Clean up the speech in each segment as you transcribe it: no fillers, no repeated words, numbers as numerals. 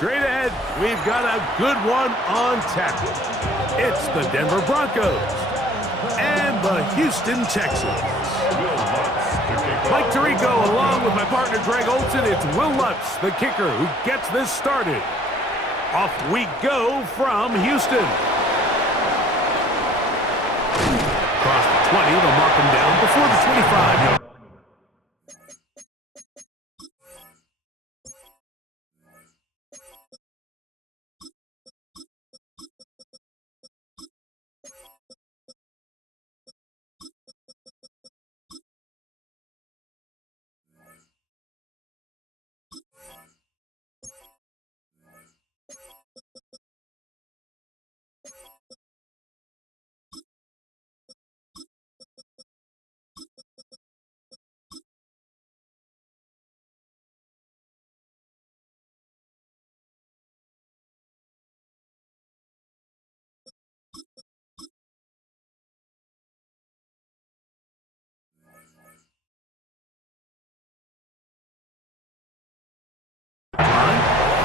Straight ahead, we've got a good one on tap. It's the Denver Broncos and the Houston Texans. Mike Tirico along with my partner Greg Olson. It's Will Lutz, the kicker, who gets this started. Off we go from Houston. Across the 20, they'll mark him down before the 25.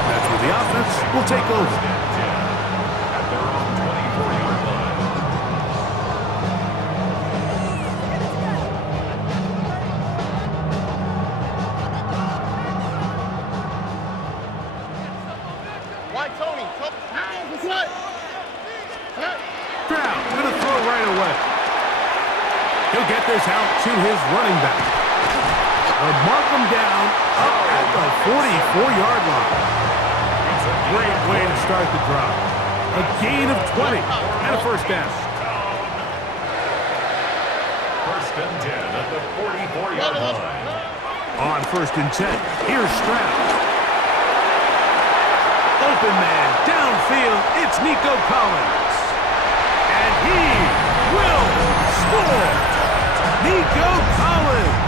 That's where the offense will take over. At their own 24-yard line. Why, Tony? Stroud going to throw right away. He'll get this out to his running back. They'll mark him down up at the 44-yard line. It's a great way to start the drive. A gain of 20 and a first down. First and 10 at the 44-yard line. On first and 10, here's Stroud. Open man, downfield, it's Nico Collins. And he will score. Nico Collins.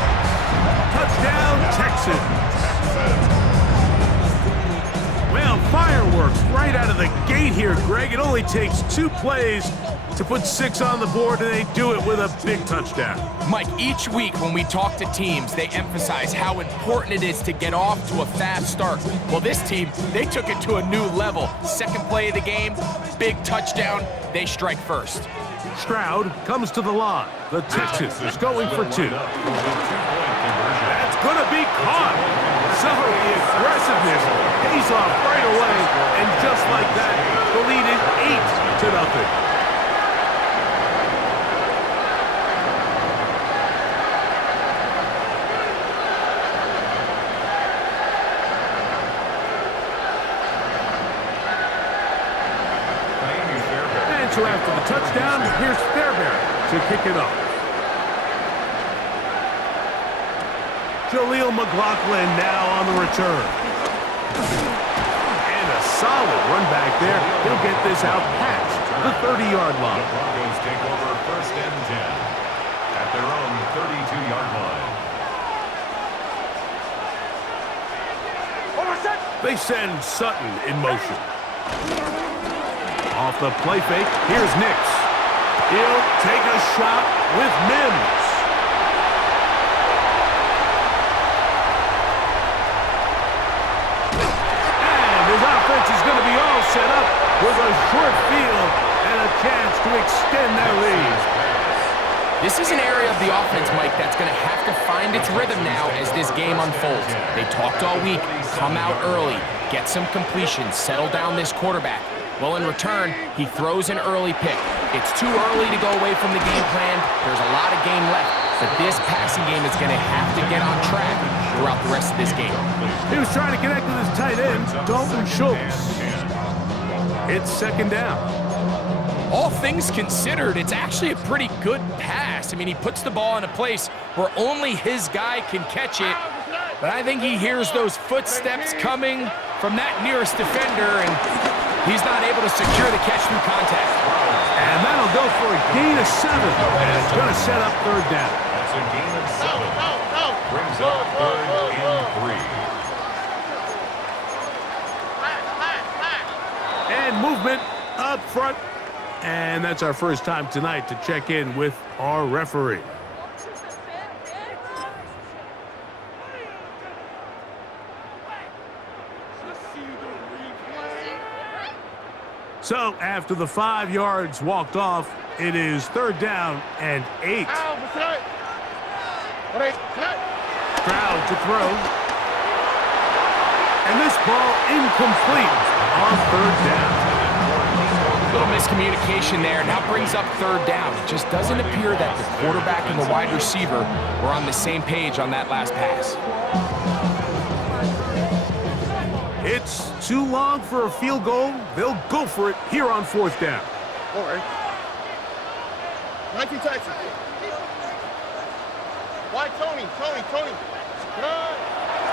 Touchdown, Texans. Well, fireworks right out of the gate here, Greg. It only takes 2 plays to put 6 on the board, and they do it with a big touchdown. Mike, each week when we talk to teams, they emphasize how important it is to get off to a fast start. Well, this team, they took it to a new level. Second play of the game, big touchdown, they strike first. Stroud comes to the line. The Texans is going for 2. That's going to be caught. So the aggressiveness pays off right away, and just like that, the lead is 8-0. So after the touchdown, here's Fairbairn to kick it off. Jaleel McLaughlin now on the return. And a solid run back there. He'll get this out past the 30-yard line. The Broncos take over first and 10 at their own 32-yard line. They send Sutton in motion. Off the play fake, here's Nix. He'll take a shot with Mims. And his offense is going to be all set up with a short field and a chance to extend their lead. This is an area of the offense, Mike, that's going to have to find its rhythm now as this game unfolds. They talked all week, come out early, get some completions, settle down this quarterback. Well, in return, he throws an early pick. It's too early to go away from the game plan. There's a lot of game left, but this passing game is going to have to get on track throughout the rest of this game. He was trying to connect with his tight end, Dalton Schultz. It's second down. All things considered, it's actually a pretty good pass. I mean, he puts the ball in a place where only his guy can catch it, but I think he hears those footsteps coming from that nearest defender, and he's not able to secure the catch through contact. And that'll go for a gain of 7, and it's going to set up third down. That's a gain of 7. Brings up third and 3. And movement up front. And that's our first time tonight to check in with our referee. So after the 5 yards walked off, it is 3rd down and 8. Stroud to throw. And this ball incomplete on 3rd down. Little miscommunication there. Now brings up 3rd down. It just doesn't appear that the quarterback and the wide receiver were on the same page on that last pass. It's too long for a field goal. They'll go for it here on 4th down. All right. 19 Texas. Why Tony? Come on.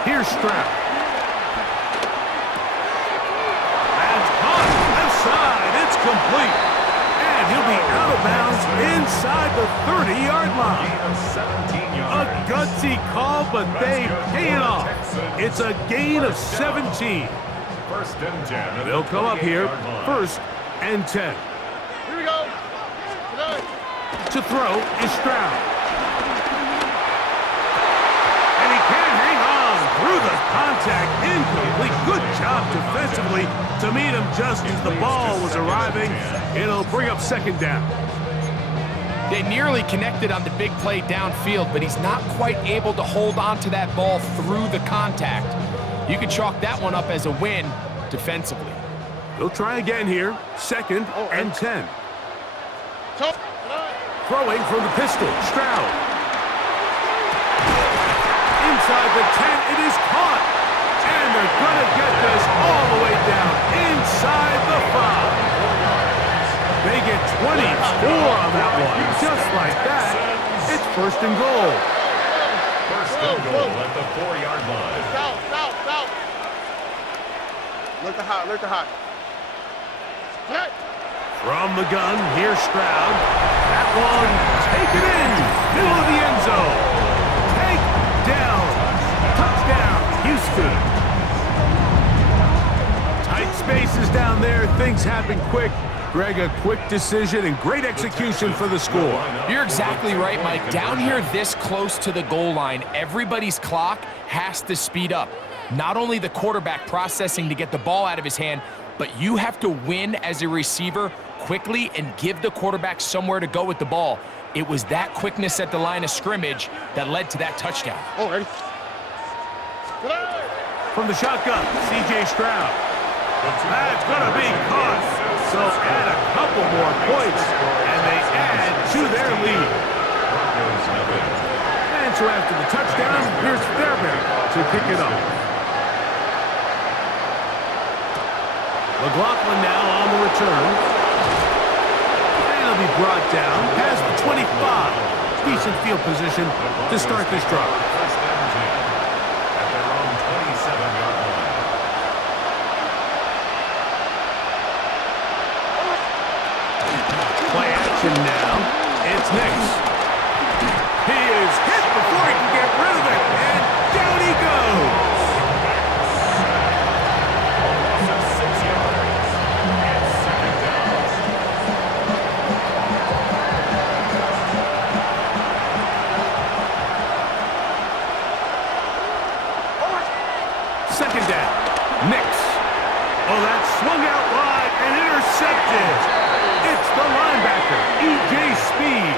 Here's Stroud. That's caught. Left side. It's complete. And he'll be out of bounds inside the 30-yard line. A gutsy call, but they pay it off. It's a gain of 17. 1st and 10. They'll come up here. 1st and 10. Here we go. To throw is Stroud. And he can't hang on through the contact. Incomplete. Good job defensively to meet him just as the ball was arriving. It'll bring up 2nd down. They nearly connected on the big play downfield, but he's not quite able to hold on to that ball through the contact. You can chalk that one up as a win defensively. They'll try again here. 2nd and 10. Throwing from the pistol, Stroud. Inside the 10, it is caught. And they're going to get this all the way down inside the 5. They get 24 on that one. Just like that, it's 1st and goal. 1st and goal at the 4-yard line. South. Look the hot. From the gun, here's Stroud. That one, take it in, middle of the end zone. Take down, touchdown, Houston. Tight spaces down there, things happen quick. Greg, a quick decision and great execution for the score. You're exactly right, Mike. Down here this close to the goal line, everybody's clock has to speed up. Not only the quarterback processing to get the ball out of his hand, but you have to win as a receiver quickly and give the quarterback somewhere to go with the ball. It was that quickness at the line of scrimmage that led to that touchdown. All right. From the shotgun, C.J. Stroud. That's going to be caught. So add a couple more points, and they add to their lead. And so after the touchdown, here's Fairbank to pick it up. McLaughlin now on the return. And he'll be brought down past the 25. Decent field position to start this drive. 1st and 10 at their own 27-yard line. Play action now. It's Nix. He is hit before he can get rid of it, and down he goes. Almost 6 yards. And 2nd down. Second down. Nix. Oh, that swung out wide and intercepted. It's the linebacker, E.J. Speed.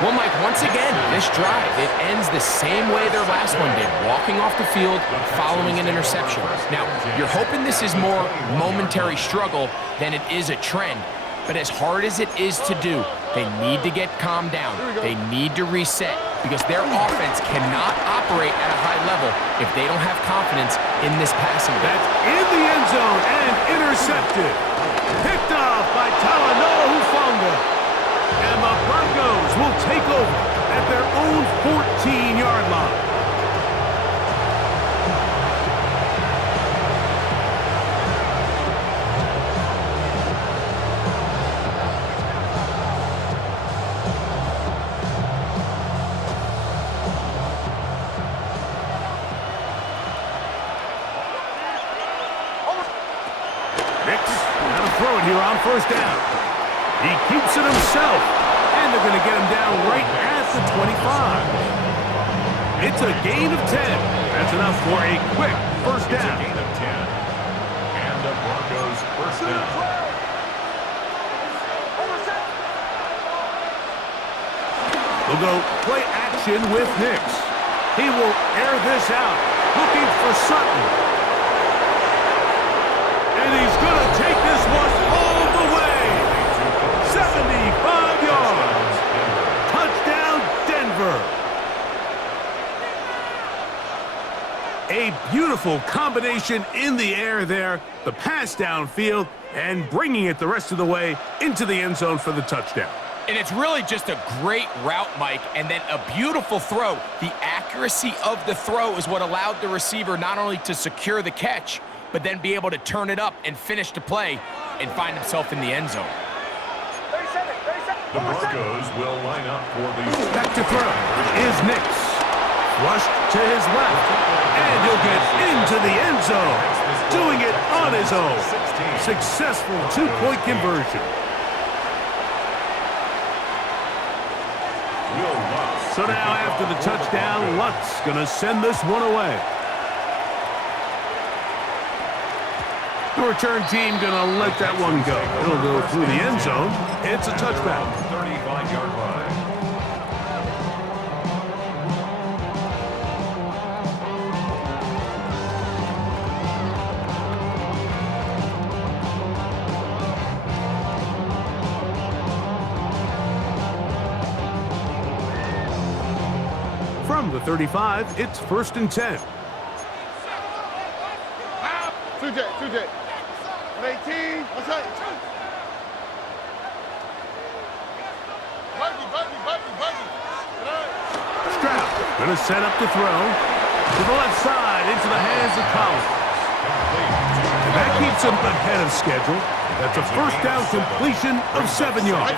Well, Mike, once again, this drive, it ends the same way their last one did, walking off the field, following an interception. Now, you're hoping this is more momentary struggle than it is a trend, but as hard as it is to do, they need to get calmed down. They need to reset because their offense cannot operate at a high level if they don't have confidence in this passing game. That's in the end zone and intercepted. Picked off by Talanoa Hufanga. And the Broncos will take over at their own 14-yard line. Nix, now to throw it here on 1st down. He keeps it himself, and they're going to get him down right at the 25. It's a gain of 10. That's enough for a quick 1st down. It's a gain of 10. And the Broncos 1st down. They'll go play action with Nix. He will air this out, looking for Sutton. And he's going to take this one all the way. 75 yards. Touchdown, Denver. A beautiful combination in the air there. The pass downfield and bringing it the rest of the way into the end zone for the touchdown. And it's really just a great route, Mike, and then a beautiful throw. The accuracy of the throw is what allowed the receiver not only to secure the catch, but then be able to turn it up and finish the play and find himself in the end zone. 37. The Broncos will line up for the... Back to throw is Nix. Flushed to his left, and he'll get into the end zone, doing it on his own. Successful two-point conversion. So now after the touchdown, Luck's going to send this one away. The return team going to let that one go. It'll go through the end zone. It's a touchback. 35-yard line. From the 35, it's 1st and 10. 2J. 18. What's that? Buggy. Stroud going to set up the throw to the left side into the hands of Collins. And that keeps him ahead of schedule. That's a first down completion of 7 yards.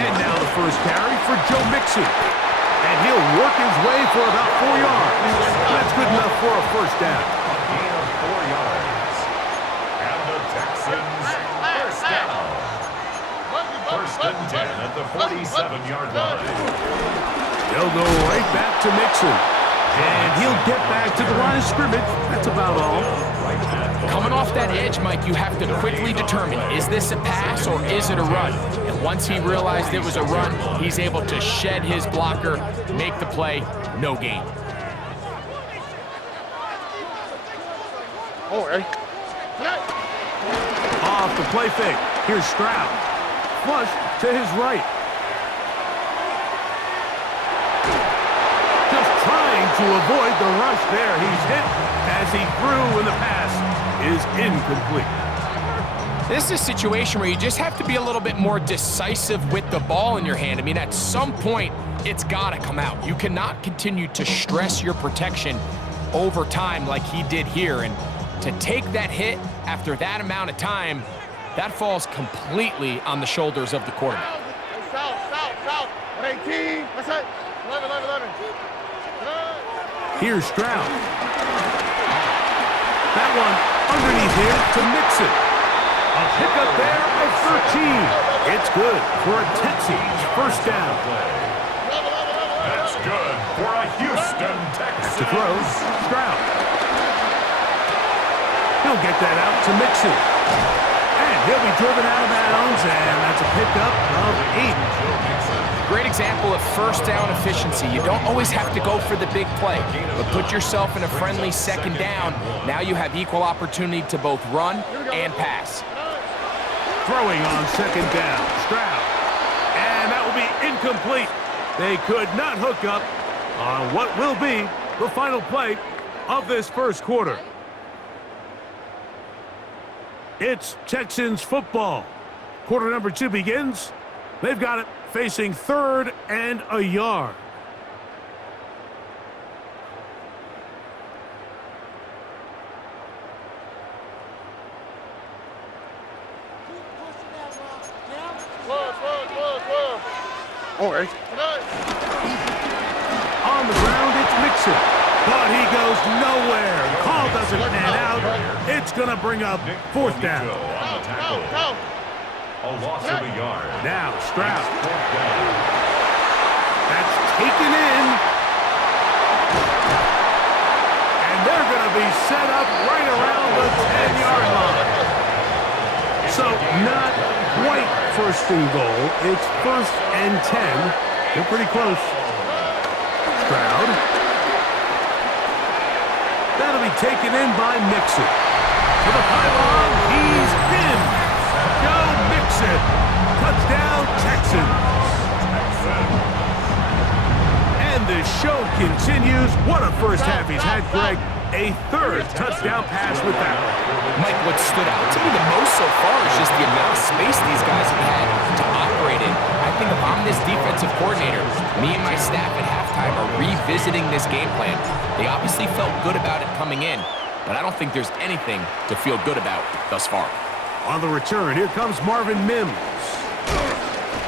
And now the first carry for Joe Mixon. And he'll work his way for about 4 yards. That's good enough for a first down. Gain of 4 yards. And the Texans first down. First and 10 at the 47-yard line. They'll go right back to Mixon. And he'll get back to the line of scrimmage. That's about all. Coming off that edge, Mike, you have to quickly determine, is this a pass or is it a run? And once he realized it was a run, he's able to shed his blocker, make the play, no gain. Oh, hey. Off the play fake. Here's Stroud. Flush to his right. Just trying to avoid the rush there. He's hit as he threw when the pass is incomplete. This is a situation where you just have to be a little bit more decisive with the ball in your hand. I mean, at some point, it's got to come out. You cannot continue to stress your protection over time like he did here. And to take that hit after that amount of time, that falls completely on the shoulders of the quarterback. South. 18. What's that? 11. Here's Stroud. That one underneath here to Mixon. A pickup there of 13. It's good for a Texans first down. That's good for a Houston Texans. To throw, Stroud. He'll get that out to Mixon. And he'll be driven out of bounds, and that's a pickup of 8. Great example of first down efficiency. You don't always have to go for the big play, but put yourself in a friendly second down. Now you have equal opportunity to both run and pass. Throwing on second down, Stroud. And that will be incomplete. They could not hook up on what will be the final play of this first quarter. It's Texans football. Quarter number 2 begins. They've got it facing 3rd and a yard. Oh, hey. On the ground, it's Mixon. But he goes nowhere. Call doesn't pan out. It's going to bring up 4th down. On the tackle. A loss of a yard. Now, Stroud. That's taken in. And they're going to be set up right around the 10-yard line. So not quite first and goal. It's 1st and 10. They're pretty close. Stroud. That'll be taken in by Mixon. To the pylon, he's in. Go Mixon. Touchdown, Texans. And the show continues. What a first half he's had, Greg. A 3rd touchdown pass with that one. Mike, what stood out to me the most so far is just the amount of space these guys have had to operate in. I think if I'm this defensive coordinator, me and my staff at halftime are revisiting this game plan. They obviously felt good about it coming in, but I don't think there's anything to feel good about thus far. On the return, here comes Marvin Mims.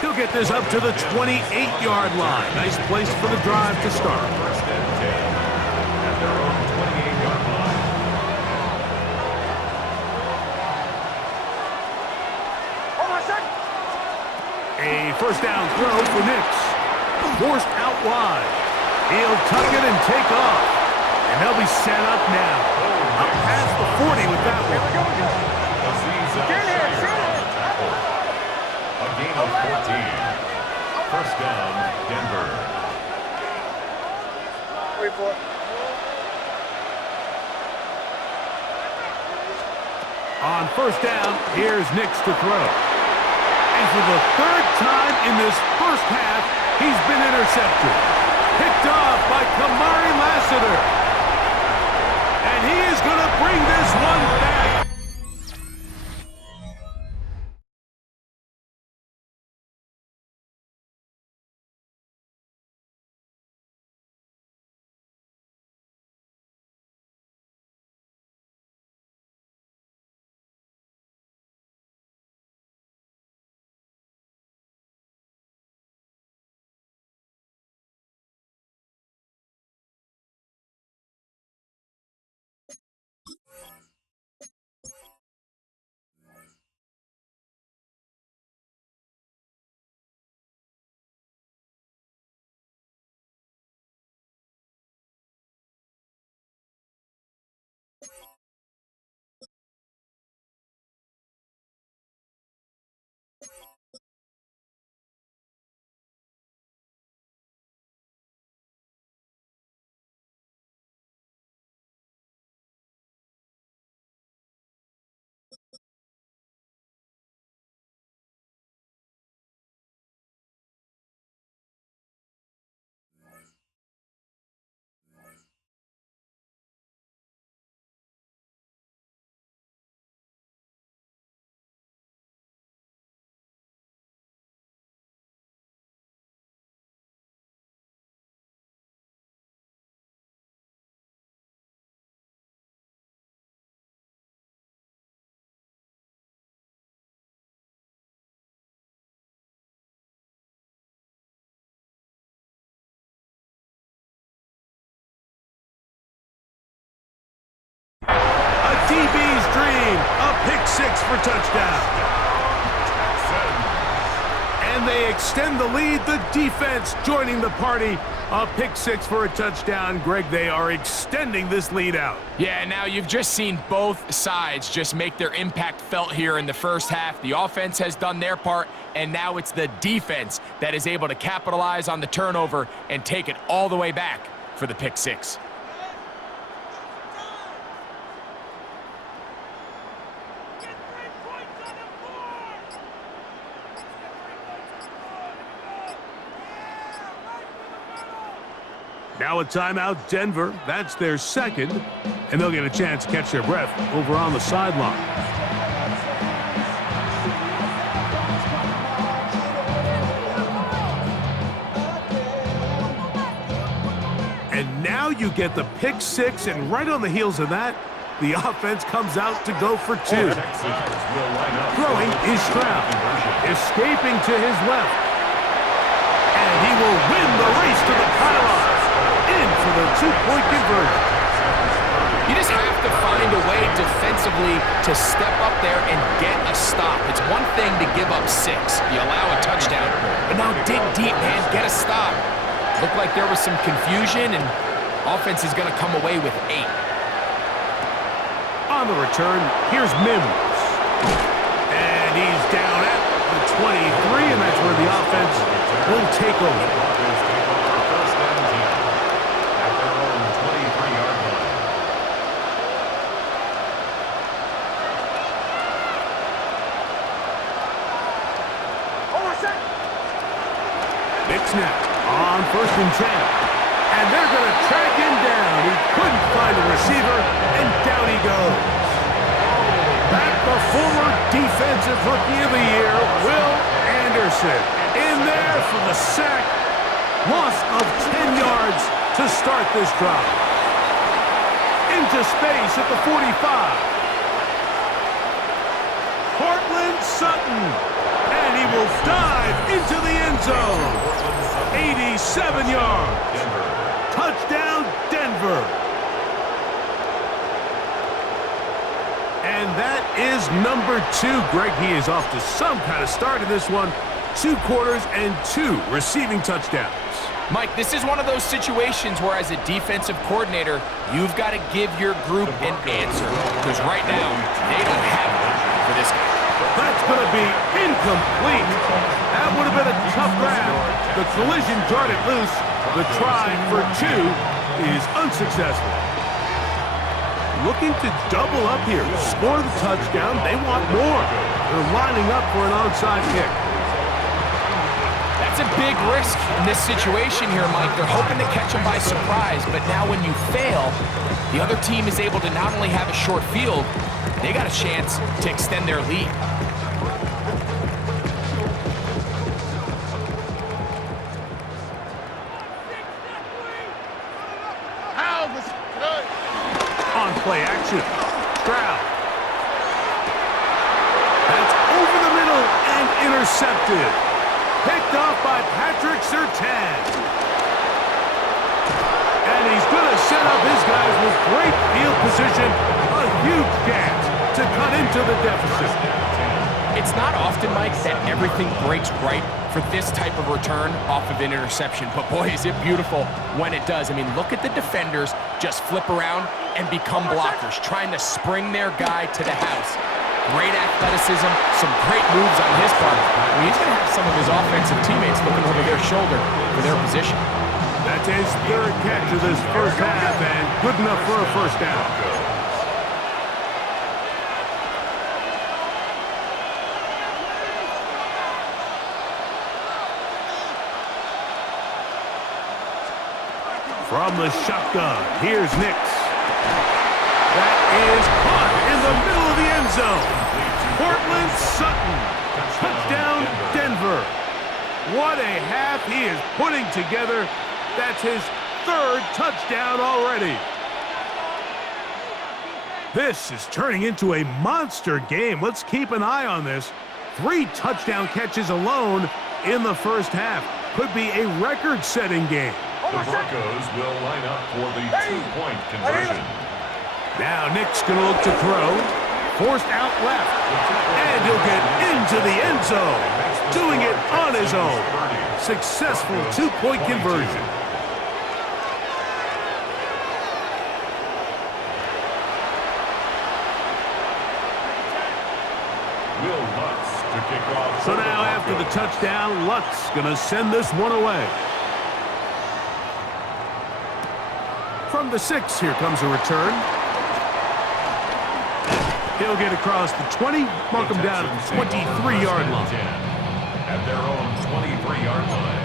He'll get this up to the 28-yard line. Nice place for the drive to start. 1st and 10 at their own 28-yard line. A first down throw for Nix. Forced out wide. He'll tuck it and take off. And they'll be set up now. Up past the 40 with that one. A gain of 14. First down, Denver. Wait for it. On first down, here's Nix to throw. And for the 3rd time in this first half, he's been intercepted. Picked off by Kamari Lassiter. And he is going to bring this one back. DB's dream, a pick 6 for touchdown. And they extend the lead, the defense joining the party. A pick 6 for a touchdown. Greg, they are extending this lead out. Yeah, now you've just seen both sides just make their impact felt here in the first half. The offense has done their part, and now it's the defense that is able to capitalize on the turnover and take it all the way back for the pick 6. Now a timeout, Denver. That's their 2nd, and they'll get a chance to catch their breath over on the sideline. And now you get the pick 6, and right on the heels of that, the offense comes out to go for 2. Throwing is Stroud, escaping to his left. And he will win the race to the pylon. In for the 2-point conversion. You just have to find a way defensively to step up there and get a stop. It's one thing to give up 6. You allow a touchdown. But now dig deep, man. Get a stop. Looked like there was some confusion, and offense is going to come away with 8. On the return, here's Mims. And he's down at the 23, and that's where the offense will take over. First and 10 at their own 23-yard line. Snap on first and 10. And they're going to track him down. He couldn't find a receiver, and down he goes. Back the former Defensive Rookie of the Year, Will Anderson. In there for the sack. Loss of 10 yards to start this drive. Into space at the 45. Cortland Sutton. And he will dive into the end zone. 87 yards. Touchdown, Denver. And that is number 2. Greg, he is off to some kind of start in this one. 2 quarters and 2 receiving touchdowns. Mike, this is one of those situations where as a defensive coordinator, you've got to give your group an answer. Because right now, they don't have one for this guy. That's going to be incomplete. That would have been a tough grab. The collision jarred it loose. The try for 2 is unsuccessful. Looking to double up here. Score the touchdown. They want more. They're lining up for an onside kick. That's a big risk in this situation here, Mike. They're hoping to catch him by surprise, but now when you fail, the other team is able to not only have a short field, they got a chance to extend their lead. On play action. Stroud. That's over the middle and intercepted. Picked off by Patrick Surtain. And he's going to set up his guys with great field position. A huge chance to cut into the deficit. It's not often, Mike, that everything breaks right for this type of return off of an interception. But boy, is it beautiful when it does. I mean, look at the defenders just flip around and become blockers, trying to spring their guy to the house. Great athleticism, some great moves on his part. I mean, he's going to have some of his offensive teammates looking over their shoulder for their position. That's his 3rd catch of this first half, and good enough for a first down. From the shotgun, here's Nix. That is caught in the middle of the end zone. Cortland Sutton. Touchdown, Denver. What a half he is putting together. That's his 3rd touchdown already. This is turning into a monster game. Let's keep an eye on this. 3 touchdown catches alone in the first half. Could be a record-setting game. The Broncos will line up for the 2-point conversion. Now Nick's going to look to throw. Forced out left. And he'll get into the end zone. Doing it on his own. Successful 2-point conversion. So now after the touchdown, Lutz going to send this one away. From the 6, here comes a return. He'll get across the 20, mark him down at the 23-yard line. At their own 23-yard line.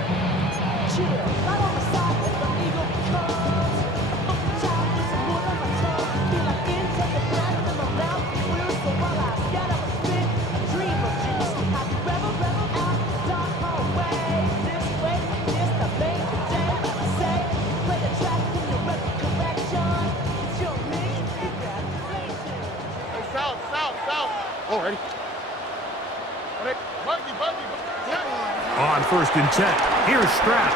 Oh, ready? On first and 10, here's Stroud.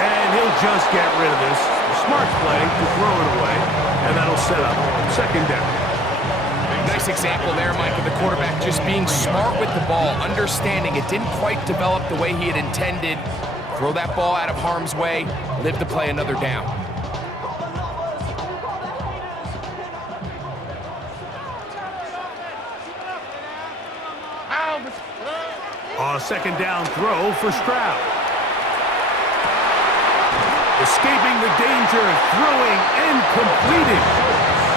And he'll just get rid of this. Smart play to throw it away, and that'll set up 2nd down. Nice example there, Mike, of the quarterback just being smart with the ball, understanding it didn't quite develop the way he had intended. Throw that ball out of harm's way, live to play another down. A second down throw for Stroud. Escaping the danger, throwing and completing.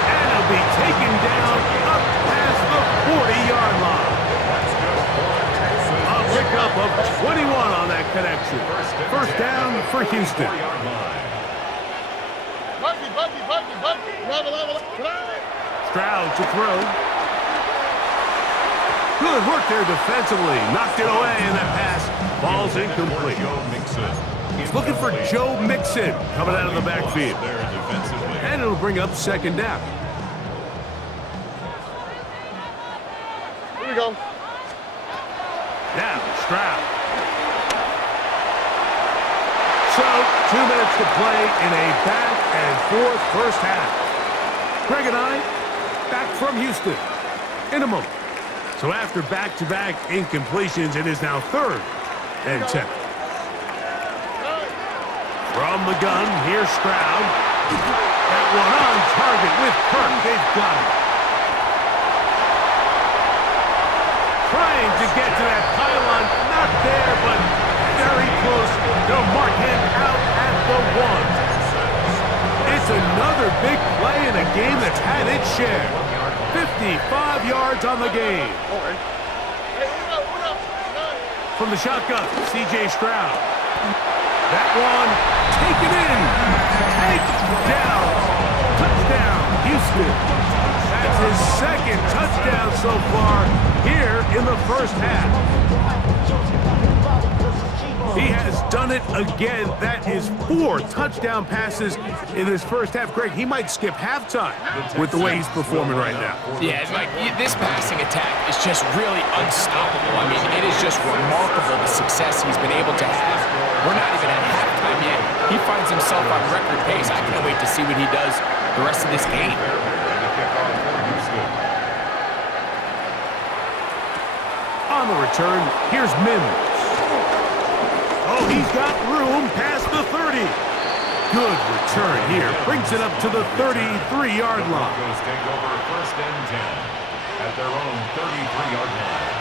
And he'll be taken down up past the 40-yard line. A pickup of 21 on that connection. First down for Houston. Stroud to throw. Good work there defensively. Knocked it away, and that pass falls incomplete. He's looking for Joe Mixon coming out of the backfield. And it'll bring up second down. Here we go. Now, Stroud. So, 2 minutes to play in a back-and-forth first half. Greg and I, back from Houston in a moment. So after back-to-back incompletions, it is now 3rd and 10. From the gun, here's Stroud. That one on target with Kirk. They've got it. Trying to get to that pylon. Not there, but very close. They'll mark him out at the 1. It's another big play in a game that's had its share. 55 yards on the game. From the shotgun, C.J. Stroud. That one taken in. Taken down. Touchdown, Houston. That's his second touchdown so far here in the first half. He has done it again. That is 4 touchdown passes in his first half. Greg, he might skip halftime with the way he's performing right now. Yeah, Mike, this passing attack is just really unstoppable. I mean, it is just remarkable the success he's been able to have. We're not even at halftime yet. He finds himself on record pace. I can't wait to see what he does the rest of this game. On the return, here's Mims. Oh, he's got room past the 30. Good return here. Brings it up to the 33-yard line. Broncos take over 1st and 10 at their own 33-yard line.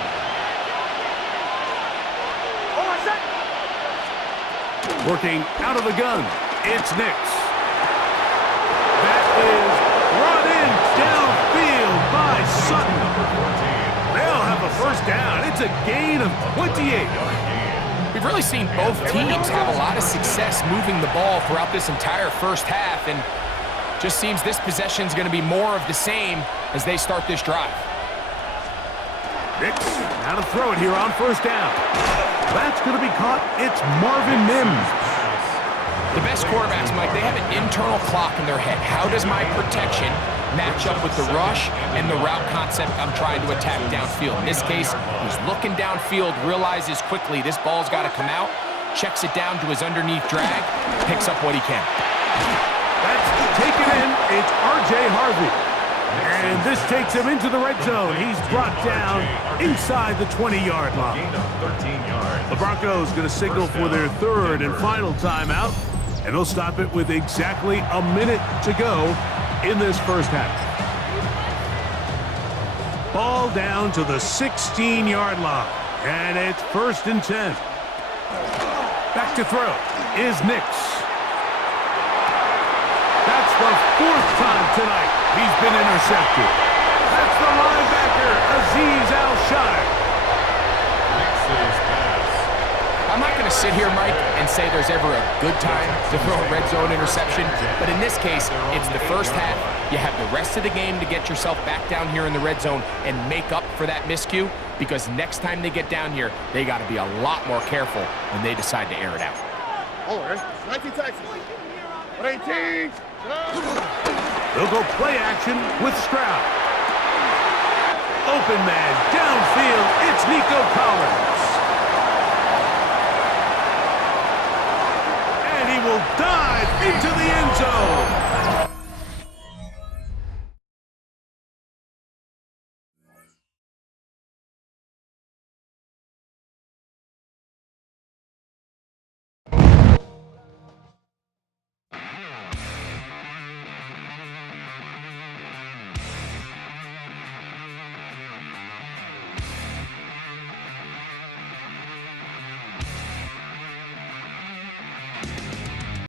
Working out of the gun, it's Nix. That is brought in downfield by Sutton. They'll have a first down. It's a gain of 28. We've really seen both teams have a lot of success moving the ball throughout this entire first half, and just seems this possession is going to be more of the same as they start this drive. Nix, now to throw it here on first down. That's going to be caught. It's Marvin Mims. The best quarterbacks, Mike, they have an internal clock in their head. How does my protection match up with the rush and the route concept I'm trying to attack downfield? In this case, he's looking downfield, realizes quickly this ball's got to come out, checks it down to his underneath drag, picks up what he can. That's taken in. It's R.J. Harvey. And this takes him into the red zone. He's brought down inside the 20-yard line. The Broncos going to signal for their 3rd and final timeout, and they'll stop it with exactly a minute to go in this first half. Ball down to the 16-yard line, and it's 1st and 10. Back to throw is Nix. That's the 4th time tonight he's been intercepted. That's the linebacker, Azeez Al-Shaair. I'm not going to sit here, Mike, and say there's ever a good time to throw a red zone interception, but in this case, it's the first half. You have the rest of the game to get yourself back down here in the red zone and make up for that miscue, because next time they get down here, they got to be a lot more careful when they decide to air it out. Oh, 19 Texas. 18. They'll go play action with Stroud. Open man, downfield, it's Nico Collins. And he will dive into the end zone.